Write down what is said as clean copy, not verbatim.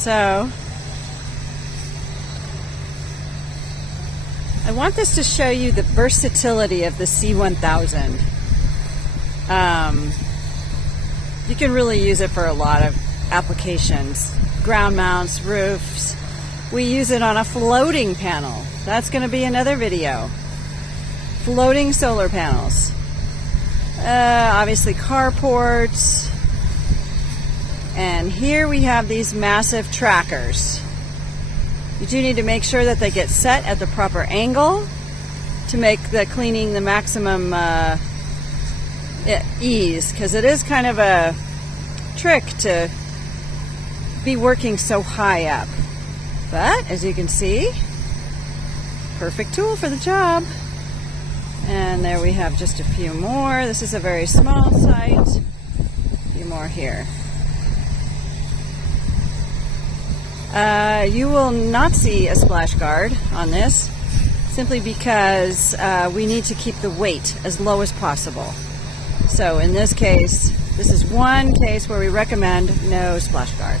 So I want this to show you the versatility of the C1000. You can really use it for a lot of applications. Ground mounts, roofs. We use it on a floating panel. That's going to be another video. Floating solar panels. Obviously carports. And here we have these massive trackers. You do need to make sure that they get set at the proper angle to make the cleaning the maximum ease, because it is kind of a trick to be working so high up. But as you can see, perfect tool for the job. And there we have just a few more. This is a very small site. A few more here. You will not see a splash guard on this, simply because we need to keep the weight as low as possible. So in this case, this is one case where we recommend no splash guard.